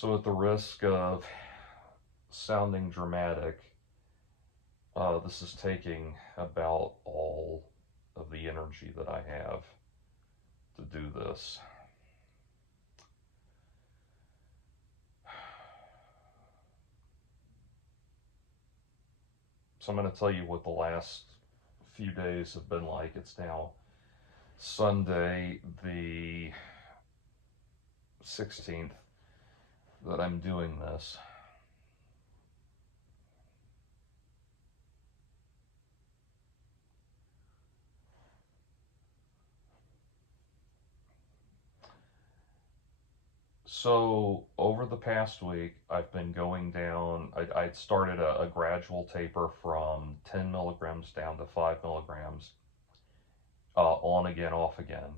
So at the risk of sounding dramatic, this is taking about all of the energy that I have to do this. So I'm going to tell you what the last few days have been like. It's now Sunday, the 16th, that I'm doing this. So over the past week, I've been going down. I started a gradual taper from 10 milligrams down to 5 milligrams, on again, off again,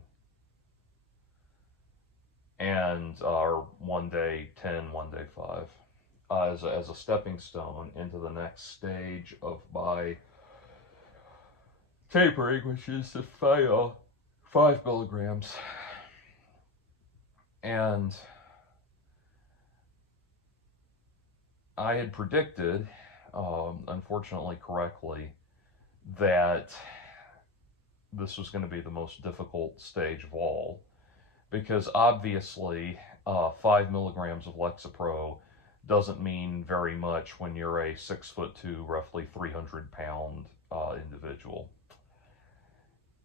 and one day 10, one day 5, as a stepping stone into the next stage of my tapering, which is the 5 milligrams. And I had predicted, unfortunately correctly, that this was going to be the most difficult stage of all, because obviously 5 milligrams of Lexapro doesn't mean very much when you're a 6'2", roughly 300-pound individual.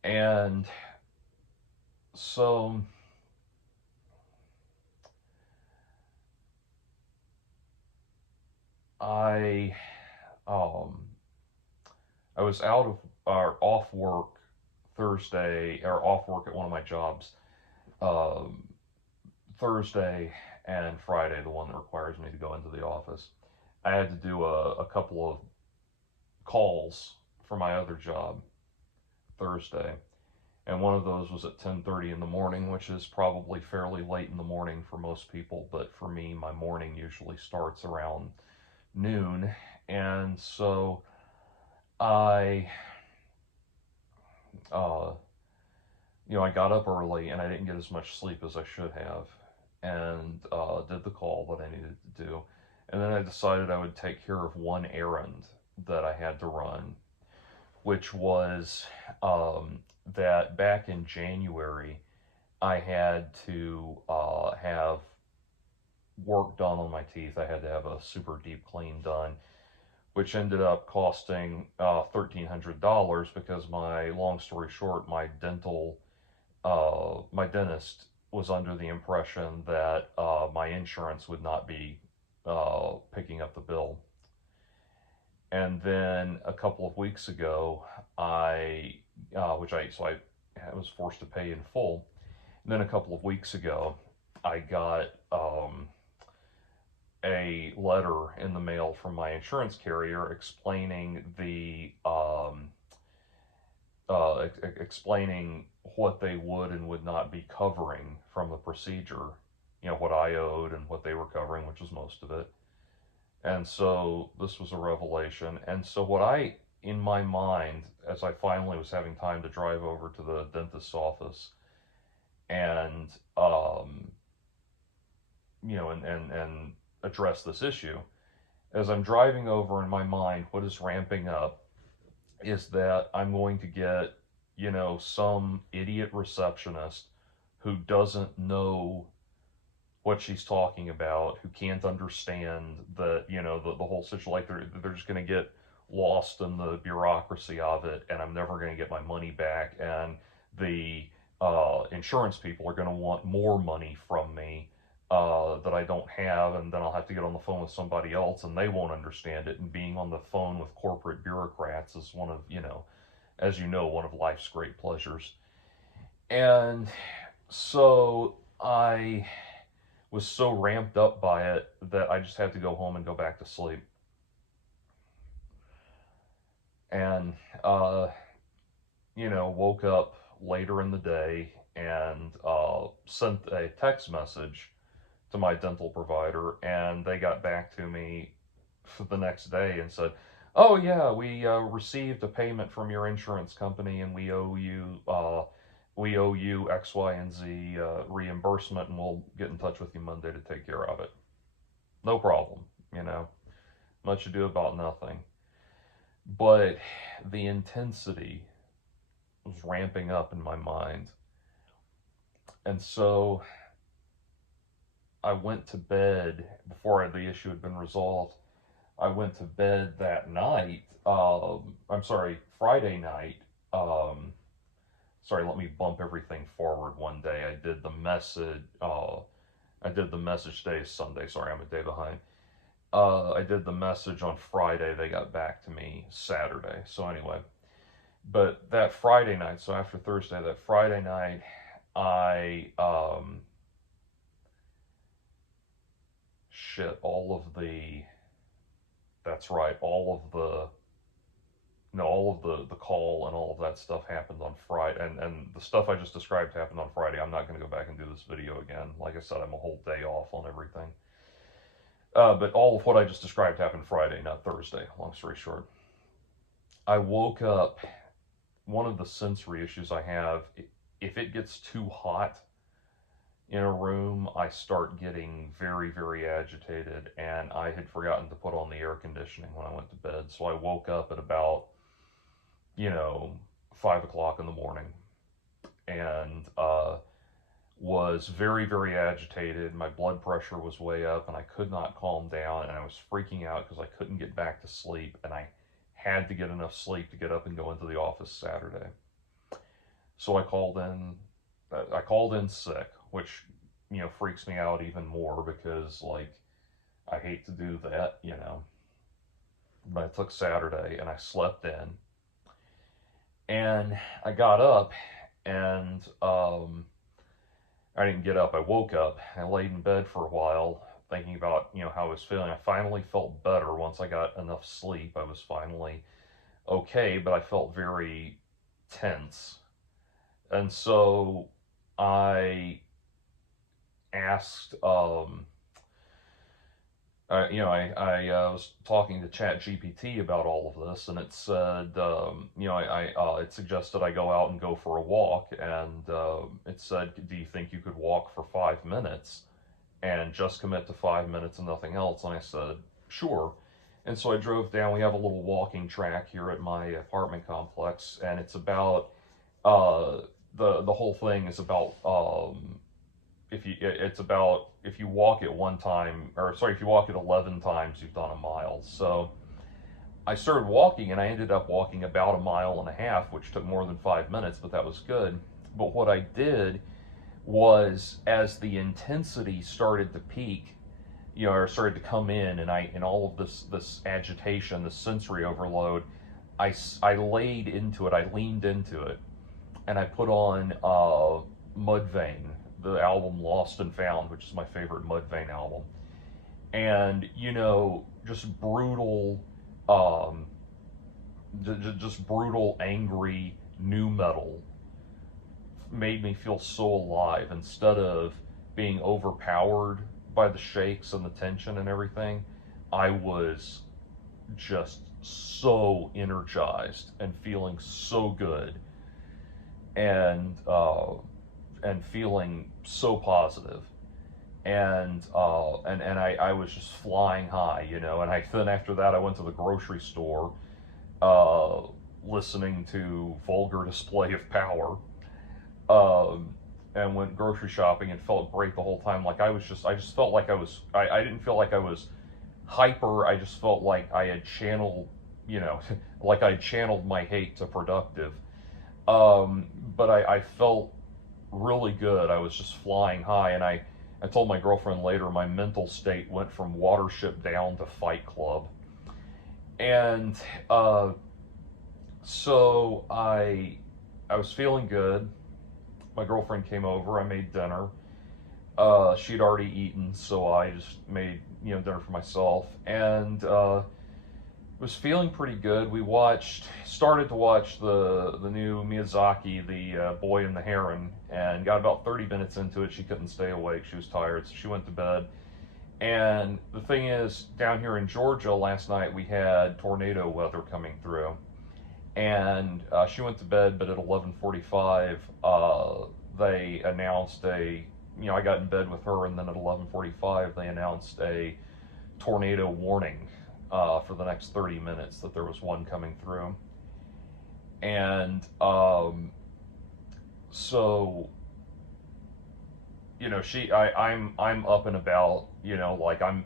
And so I was off work Thursday, or off work at one of my jobs Thursday and Friday, the one that requires me to go into the office. I had to do a couple of calls for my other job Thursday, and one of those was at 10:30 in the morning, which is probably fairly late in the morning for most people, but for me, my morning usually starts around noon. And so I I got up early and I didn't get as much sleep as I should have, and did the call that I needed to do. And then I decided I would take care of one errand that I had to run, which was that back in January, I had to have work done on my teeth. I had to have a super deep clean done, which ended up costing $1,300, because long story short, my dentist was under the impression that my insurance would not be picking up the bill. And then a couple of weeks ago, I was forced to pay in full. And then a couple of weeks ago, I got a letter in the mail from my insurance carrier explaining explaining what they would and would not be covering from the procedure. What I owed and what they were covering, which was most of it. And so this was a revelation. And so in my mind, as I finally was having time to drive over to the dentist's office and and address this issue, as I'm driving over, in my mind, what is ramping up is that I'm going to get, some idiot receptionist who doesn't know what she's talking about, who can't understand the whole situation. Like they're just going to get lost in the bureaucracy of it, and I'm never going to get my money back. And the insurance people are going to want more money from me that I don't have, and then I'll have to get on the phone with somebody else, and they won't understand it. And being on the phone with corporate bureaucrats is one of, as you know, one of life's great pleasures. And so I was so ramped up by it that I just had to go home and go back to sleep. And woke up later in the day and sent a text message to my dental provider, and they got back to me for the next day and said, "Oh yeah, we received a payment from your insurance company, and we owe you X, Y, and Z reimbursement, and we'll get in touch with you Monday to take care of it." no problem, you know, much ado about nothing. But the intensity was ramping up in my mind. And so I went to bed before the issue had been resolved. I went to bed that night. I'm sorry, Friday night. Um, Sorry, let me bump everything forward one day. I did the message. I did the message today is Sunday. Sorry, I'm a day behind. I did the message on Friday. They got back to me Saturday. So anyway, but that Friday night, so after Thursday, that Friday night, I shit all of the. That's right, all of the. No, all of the call and all of that stuff happened on Friday, and the stuff I just described happened on Friday. I'm not going to go back and do this video again. Like I said, I'm a whole day off on everything. But all of what I just described happened Friday, not Thursday. Long story short, I woke up. One of the sensory issues I have, if it gets too hot in a room, I start getting very, very agitated, and I had forgotten to put on the air conditioning when I went to bed. So I woke up at about, 5 o'clock in the morning, and was very, very agitated. My blood pressure was way up, and I could not calm down, and I was freaking out because I couldn't get back to sleep, and I had to get enough sleep to get up and go into the office Saturday. So I called in sick, which, freaks me out even more because, like, I hate to do that, But I took Saturday and I slept in. And I got up and I didn't get up. I woke up. I laid in bed for a while thinking about, how I was feeling. I finally felt better once I got enough sleep. I was finally okay, but I felt very tense. And so I asked, I was talking to Chat GPT about all of this, and it said, it suggested I go out and go for a walk, and it said, do you think you could walk for 5 minutes and just commit to 5 minutes and nothing else? And I said, sure. And so I drove down. We have a little walking track here at my apartment complex, and it's about, the whole thing is about, if you walk it one time, or sorry, if you walk it 11 times, you've done a mile. So I started walking, and I ended up walking about a mile and a half, which took more than 5 minutes, but that was good. But what I did was, as the intensity started to peak, or started to come in all of this agitation, this sensory overload, I laid into it, I leaned into it, and I put on Mudvayne, the album Lost and Found, which is my favorite Mudvayne album. And, just brutal, just brutal, angry nu metal made me feel so alive. Instead of being overpowered by the shakes and the tension and everything, I was just so energized and feeling so good. And feeling so positive, and I was just flying high, And then after that, I went to the grocery store, listening to Vulgar Display of Power, and went grocery shopping and felt great the whole time. Like I just felt like I didn't feel like I was hyper. I just felt like I had channeled, like I channeled my hate to productive. But I felt really good. I was just flying high, and I told my girlfriend later my mental state went from Watership Down to Fight Club. And so I was feeling good. My girlfriend came over. I made dinner. She'd already eaten, so I just made dinner for myself, and was feeling pretty good. We started to watch the new Miyazaki, The Boy and the Heron, and got about 30 minutes into it. She couldn't stay awake. She was tired, so she went to bed. And the thing is, down here in Georgia last night, we had tornado weather coming through. And she went to bed, but at 11:45, they announced I got in bed with her, and then at 11:45, they announced a tornado warning for the next 30 minutes, that there was one coming through. And so, you know, I'm up and about, you know, like I'm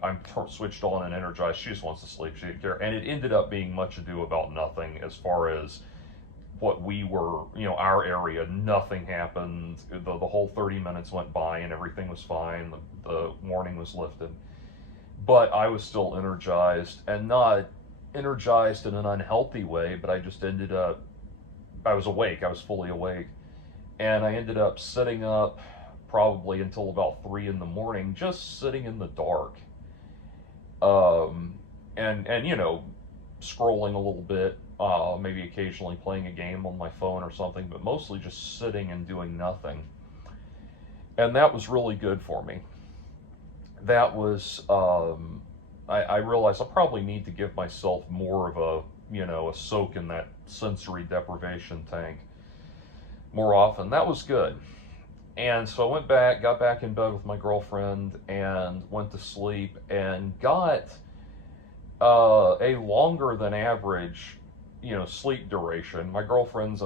switched on and energized. She just wants to sleep. She didn't care. And it ended up being much ado about nothing as far as what we were, you know, our area. Nothing happened. The whole 30 minutes went by and everything was fine. The warning was lifted. But I was still energized, and not energized in an unhealthy way, but I just ended up, I was awake. I was fully awake. And I ended up sitting up probably until about 3 in the morning, just sitting in the dark. And you know, scrolling a little bit, maybe occasionally playing a game on my phone or something, but mostly just sitting and doing nothing. And that was really good for me. That was, I realized I probably need to give myself more of a, you know, a soak in that sensory deprivation tank more often. That was good. And so I went back, got back in bed with my girlfriend, and went to sleep, and got a longer than average, you know, sleep duration. My girlfriend's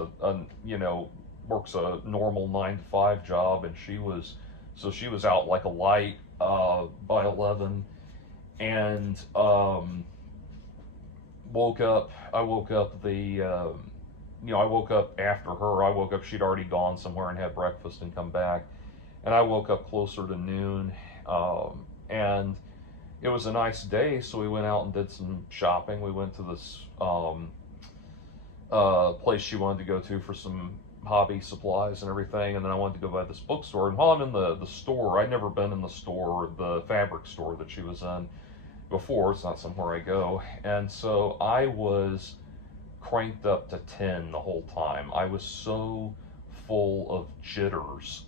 you know, works a normal 9 to 5 job, and she was out like a light by 11, and woke up. I woke up you know, I woke up after her. I woke up, she'd already gone somewhere and had breakfast and come back. And I woke up closer to noon. And it was a nice day, so we went out and did some shopping. We went to this place she wanted to go to for some hobby supplies and everything. And then I wanted to go by this bookstore. And while I'm in the store, I'd never been in the store, the fabric store that she was in before. It's not somewhere I go. And so I was cranked up to 10 the whole time. I was so full of jitters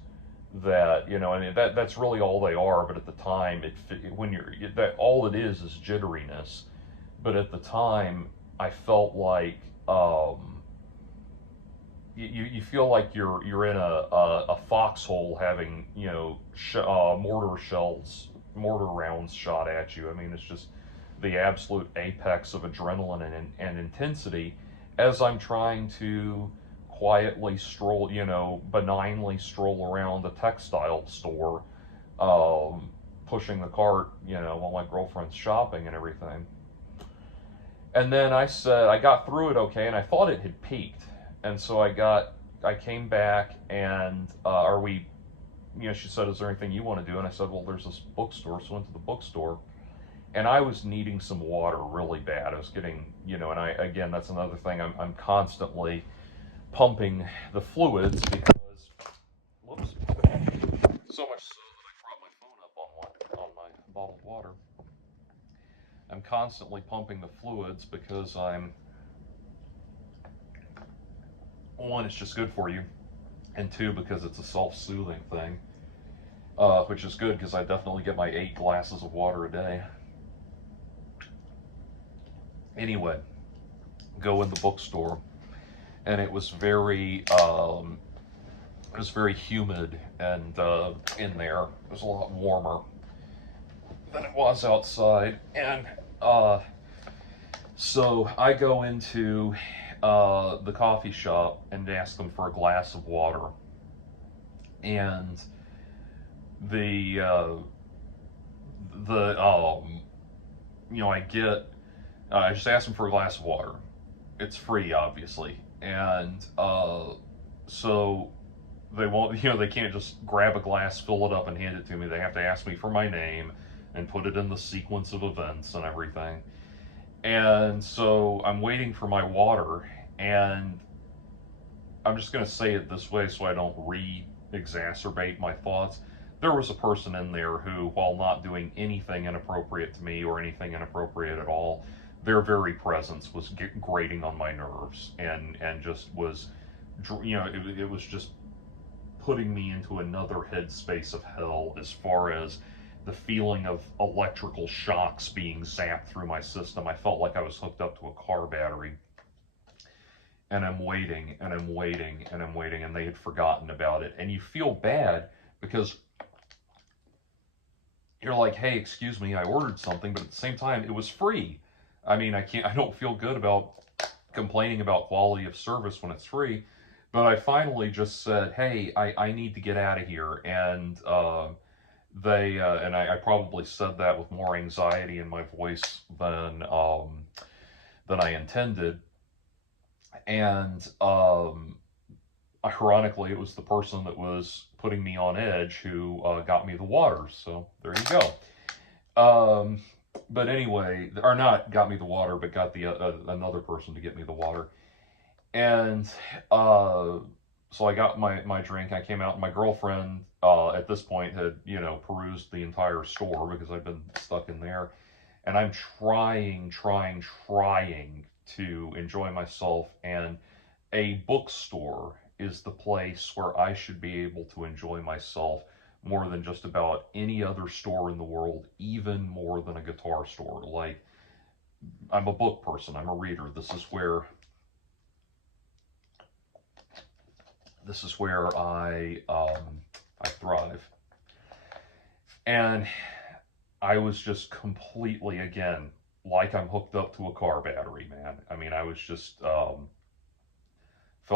that, you know, I mean, that's really all they are. But at the time, when you're, that all it is jitteriness. But at the time, I felt like you feel like you're in a foxhole having, you know, mortar rounds shot at you. I mean, it's just the absolute apex of adrenaline and intensity, as I'm trying to quietly stroll, you know, benignly stroll around a textile store, pushing the cart, you know, while my girlfriend's shopping and everything. And then I said, I got through it okay, and I thought it had peaked. And so I came back, and you know, she said, is there anything you want to do? And I said, well, there's this bookstore. So I went to the bookstore. And I was needing some water really bad. I was getting, you know, and again, that's another thing. I'm constantly pumping the fluids because, whoops, so much so that I propped my phone up on my bottled water. I'm constantly pumping the fluids because one, it's just good for you, and two, because it's a self-soothing thing, which is good because I definitely get my 8 glasses of water a day. Anyway, go in the bookstore, and it was very humid, and in there it was a lot warmer than it was outside. And so I go into the coffee shop and ask them for a glass of water, and the you know, I just asked them for a glass of water. It's free, obviously. And so they won't, you know, they can't just grab a glass, fill it up, and hand it to me. They have to ask me for my name and put it in the sequence of events and everything. And so I'm waiting for my water, and I'm just going to say it this way so I don't re-exacerbate my thoughts. There was a person in there who, while not doing anything inappropriate to me or anything inappropriate at all, their very presence was grating on my nerves, and just was, you know, it was just putting me into another headspace of hell, as far as the feeling of electrical shocks being zapped through my system. I felt like I was hooked up to a car battery. And I'm waiting, and I'm waiting, and I'm waiting, and they had forgotten about it. And you feel bad because you're like, hey, excuse me, I ordered something, but at the same time, it was free. I mean, I don't feel good about complaining about quality of service when it's free. But I finally just said, hey, I need to get out of here. And I probably said that with more anxiety in my voice than I intended. And ironically, it was the person that was putting me on edge who got me the water. So there you go. But anyway, or not got me the water, but got the another person to get me the water. And so I got my drink. I came out, and my girlfriend at this point had, perused the entire store because I've been stuck in there. And I'm trying to enjoy myself. And a bookstore is the place where I should be able to enjoy myself more than just about any other store in the world, even more than a guitar store. Like, I'm a book person, I'm a reader. This is where I thrive. And I was just completely, again, like I'm hooked up to a car battery, man. I mean, I was just felt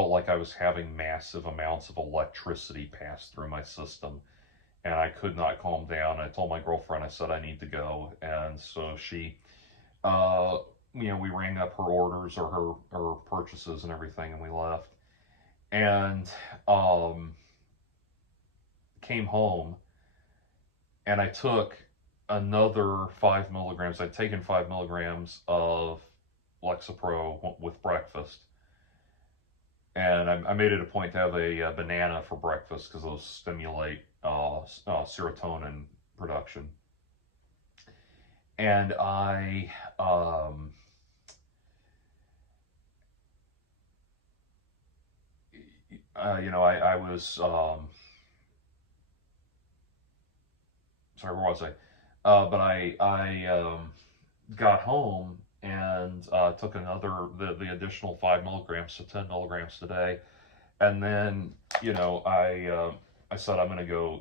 like I was having massive amounts of electricity pass through my system, and I could not calm down. I told my girlfriend, I said I need to go, and so she, uh, we rang up her orders or her purchases and everything, and we left. And came home, and I took another 5 milligrams. I'd taken 5 milligrams of Lexapro with breakfast, and I made it a point to have a banana for breakfast because those stimulate serotonin production. And I was sorry, where was I? But I got home and took the additional 5 milligrams, so 10 milligrams today. And then, I said I'm gonna go,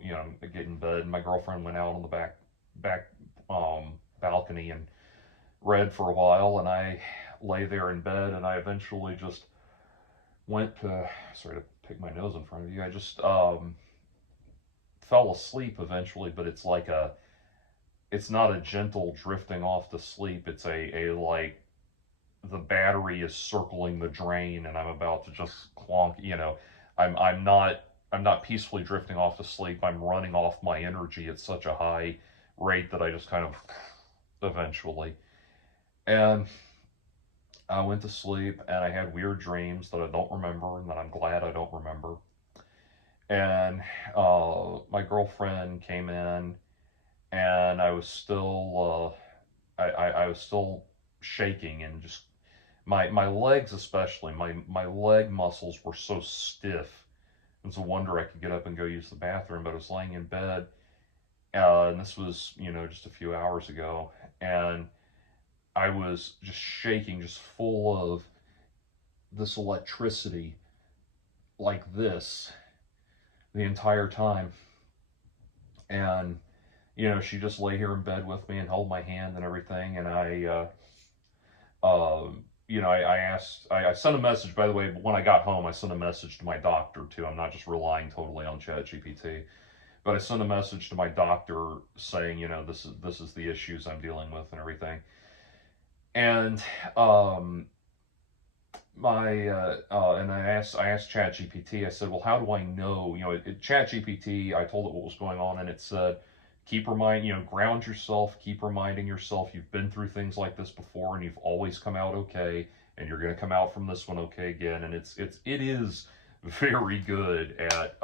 get in bed. And my girlfriend went out on the back balcony and read for a while, and I lay there in bed, and I eventually just went to, sorry to pick my nose in front of you. I just fell asleep eventually, but it's not a gentle drifting off to sleep. It's a like the battery is circling the drain, and I'm about to just clonk. I'm not peacefully drifting off to sleep. I'm running off my energy at such a high rate that I just kind of eventually. And I went to sleep, and I had weird dreams that I don't remember, and that I'm glad I don't remember. And my girlfriend came in, and I was still I was still shaking, and just my legs, especially my leg muscles were so stiff. It was a wonder I could get up and go use the bathroom. But I was laying in bed, and this was, just a few hours ago, and I was just shaking, just full of this electricity, like this, the entire time. And she just lay here in bed with me and held my hand and everything. And I sent a message, by the way. When I got home, I sent a message to my doctor too. I'm not just relying totally on ChatGPT, but I sent a message to my doctor saying, this is the issues I'm dealing with and everything. And and I asked ChatGPT. I said, well, how do I know? ChatGPT, I told it what was going on, and it said, ground yourself, keep reminding yourself you've been through things like this before, and you've always come out okay, and you're going to come out from this one okay again. And it is very good at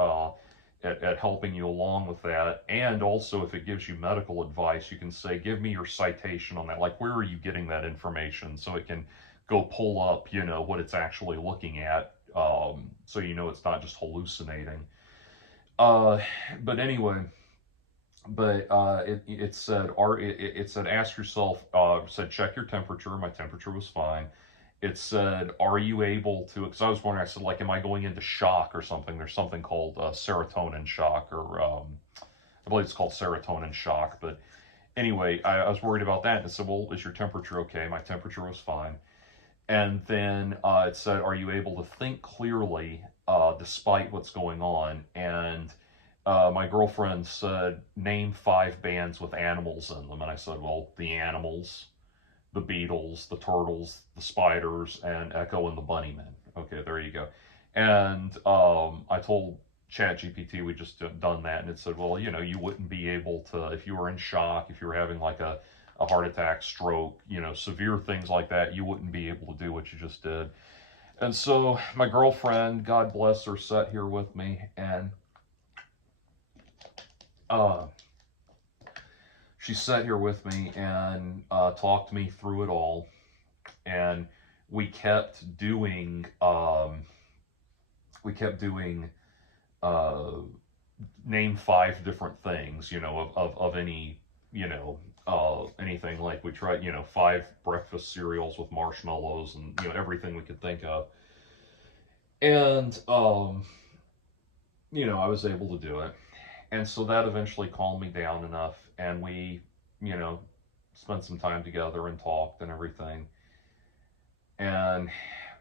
helping you along with that. And also, if it gives you medical advice, you can say, give me your citation on that. Like, where are you getting that information? So it can go pull up, what it's actually looking at, so it's not just hallucinating. But anyway, it said, ask yourself, said, check your temperature. My temperature was fine. It said, are you able to, because I was wondering, I said, like, am I going into shock or something? There's something called serotonin shock, or I believe it's called serotonin shock. But anyway, I was worried about that, and it said, well, is your temperature okay? My temperature was fine. And then it said, are you able to think clearly despite what's going on? And my girlfriend said, name 5 bands with animals in them. And I said, well, the Animals, the Beatles, the Turtles, the Spiders, and Echo and the Bunnymen. Okay, there you go. And I told ChatGPT we just done that, and it said, well, you know, you wouldn't be able to, if you were in shock, if you were having like a heart attack, stroke, you know, severe things like that, you wouldn't be able to do what you just did. And so my girlfriend, God bless her, sat here with me, and she sat here with me and talked me through it all. And we kept doing name 5 different things, you know, of any, you know, anything. Like we tried, you know, 5 breakfast cereals with marshmallows and, you know, everything we could think of. And, you know, I was able to do it. And so that eventually calmed me down enough, and we, you know, spent some time together and talked and everything. And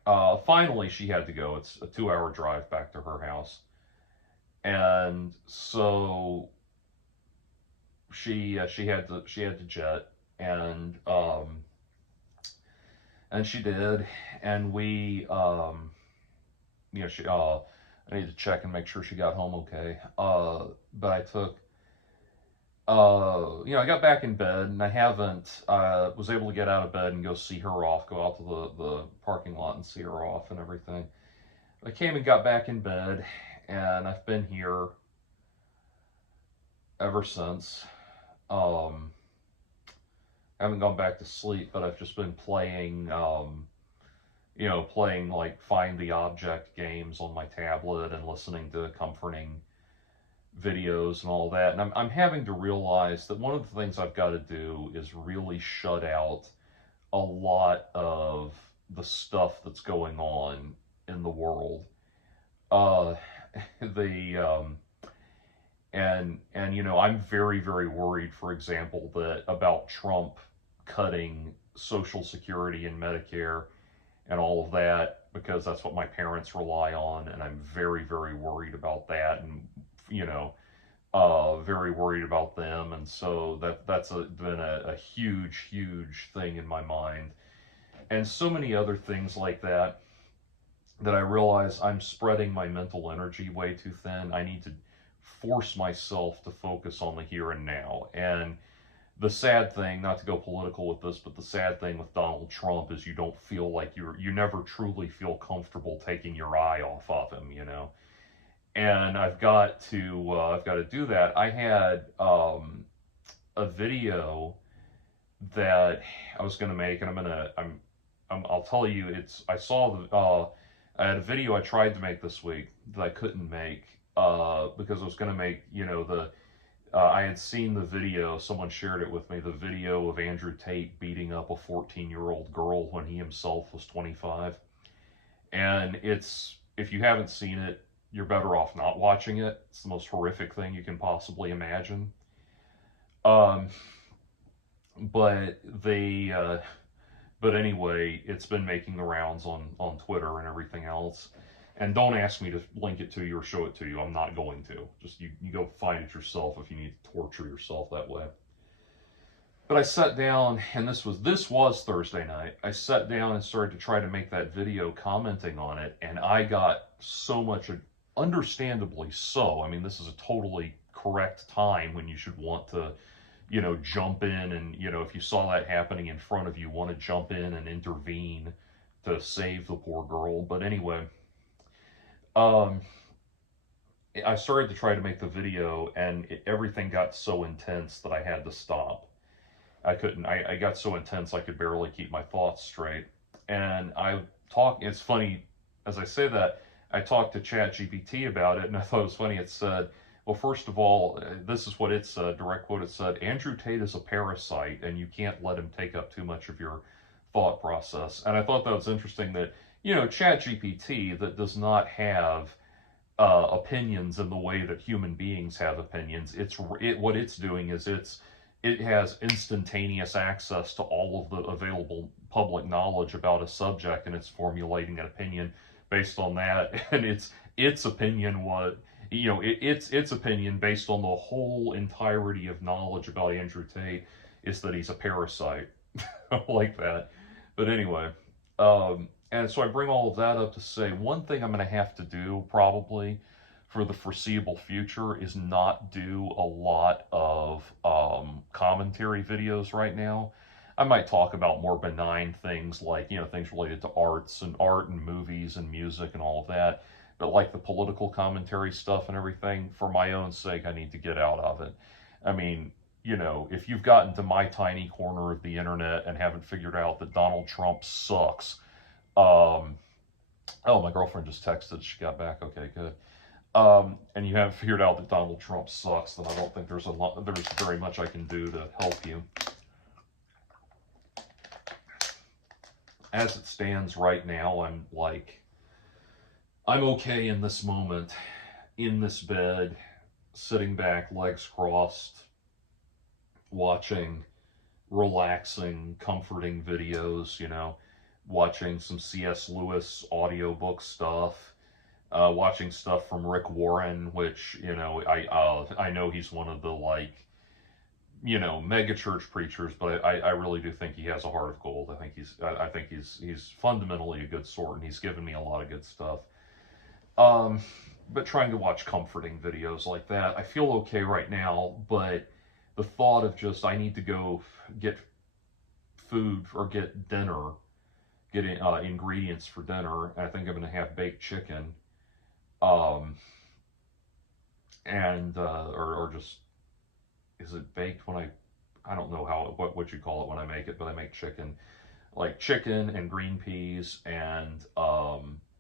finally she had to go. It's a 2-hour drive back to her house. And so she had to jet, and she did. And we you know, I need to check and make sure she got home okay. But I took you know, I got back in bed, and I haven't was able to get out of bed and go see her off, go out to the parking lot and see her off and everything. I came and got back in bed, and I've been here ever since. I haven't gone back to sleep, but I've just been playing, you know, playing like find the object games on my tablet and listening to comforting videos and all that. And I'm having to realize that one of the things I've got to do is really shut out a lot of the stuff that's going on in the world. And you know, I'm very, very worried, for example, that about Trump cutting Social Security and Medicare and all of that, because that's what my parents rely on, and I'm very, very worried about that, and you know, very worried about them. And so that's been a huge, huge thing in my mind, and so many other things like that, that I realize I'm spreading my mental energy way too thin. I need to force myself to focus on the here and now. And the sad thing, not to go political with this, but the sad thing with Donald Trump is you don't feel like you never truly feel comfortable taking your eye off of him, you know. And I've got to do that. I had a video that I was going to make, and I'll tell you, I had a video I tried to make this week that I couldn't make because I was going to make, you know, I had seen the video, someone shared it with me, the video of Andrew Tate beating up a 14-year-old girl when he himself was 25. And if you haven't seen it, you're better off not watching it. It's the most horrific thing you can possibly imagine. But anyway, it's been making the rounds on Twitter and everything else. And don't ask me to link it to you or show it to you. I'm not going to. Just you go find it yourself if you need to torture yourself that way. But I sat down, and this was Thursday night. I sat down and started to try to make that video commenting on it, and I got so much, understandably so. I mean, this is a totally correct time when you should want to, you know, jump in and, you know, if you saw that happening in front of you, want to jump in and intervene to save the poor girl. But anyway, I started to try to make the video, and everything got so intense that I had to stop. I got so intense I could barely keep my thoughts straight. And it's funny, as I say that, I talked to ChatGPT about it, and I thought it was funny. It said, well, first of all, this is what it said, direct quote, it said, Andrew Tate is a parasite, and you can't let him take up too much of your thought process. And I thought that was interesting that, you know, ChatGPT, that does not have opinions in the way that human beings have opinions. What it's doing is it has instantaneous access to all of the available public knowledge about a subject, and it's formulating an opinion based on that. And its opinion what its opinion based on the whole entirety of knowledge about Andrew Tate is that he's a parasite. Like that. But anyway, and so I bring all of that up to say one thing I'm going to have to do probably for the foreseeable future is not do a lot of commentary videos right now. I might talk about more benign things like, things related to art and movies and music and all of that. But like the political commentary stuff and everything, for my own sake, I need to get out of it. I mean, if you've gotten to my tiny corner of the internet and haven't figured out that Donald Trump sucks, oh, my girlfriend just texted. She got back. Okay, good. And you haven't figured out that Donald Trump sucks, then I don't think there's very much I can do to help you. As it stands right now, I'm okay in this moment, in this bed, sitting back, legs crossed, watching relaxing, comforting videos, watching some C.S. Lewis audiobook stuff, watching stuff from Rick Warren, which, I know he's one of the, mega church preachers, but I really do think he has a heart of gold. I think he's fundamentally a good sort, and he's given me a lot of good stuff. But trying to watch comforting videos like that, I feel okay right now, but the thought of just, I need to go get food or get dinner, get ingredients for dinner. I think I'm going to have baked chicken, and or just, is it baked when I don't know what you call it when I make it, but I make chicken, like chicken and green peas and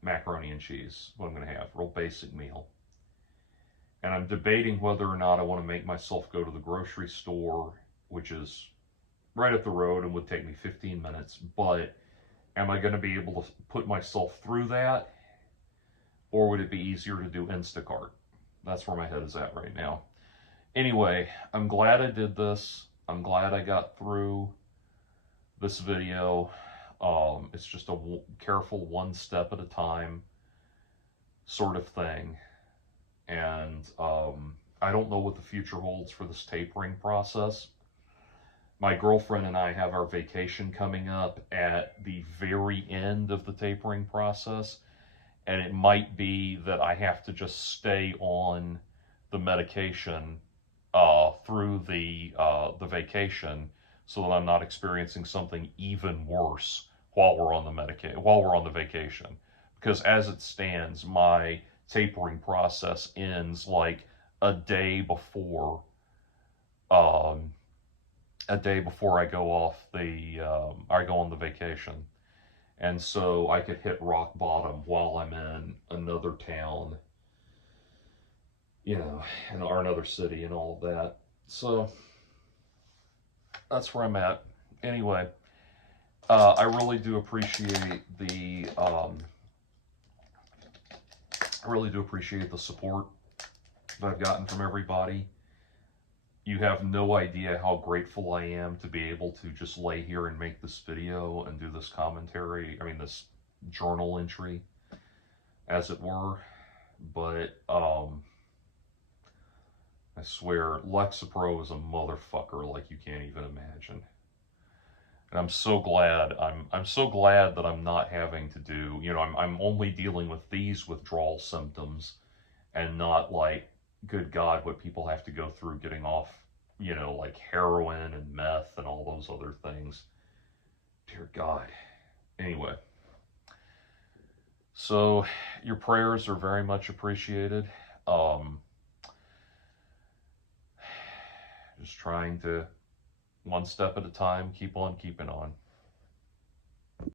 macaroni and cheese. What I'm going to have, real basic meal. And I'm debating whether or not I want to make myself go to the grocery store, which is right up the road and would take me 15 minutes. But am I going to be able to put myself through that? Or would it be easier to do Instacart? That's where my head is at right now. Anyway, I'm glad I did this. I'm glad I got through this video. It's just a careful one step at a time sort of thing. And I don't know what the future holds for this tapering process. My girlfriend and I have our vacation coming up at the very end of the tapering process, and it might be that I have to just stay on the medication through the vacation, so that I'm not experiencing something even worse while we're on the vacation. Because as it stands, my tapering process ends like a day before I go on the vacation. And so I could hit rock bottom while I'm in another town, or another city and all of that. So that's where I'm at. Anyway, I really do appreciate the support that I've gotten from everybody. You have no idea how grateful I am to be able to just lay here and make this video and do this commentary, this journal entry, as it were. But, I swear, Lexapro is a motherfucker like you can't even imagine. And I'm so glad that I'm not having to do, I'm only dealing with these withdrawal symptoms and not like, good God, what people have to go through getting off, like heroin and meth and all those other things. Dear God. Anyway. So, your prayers are very much appreciated. Just trying to, one step at a time, keep on keeping on.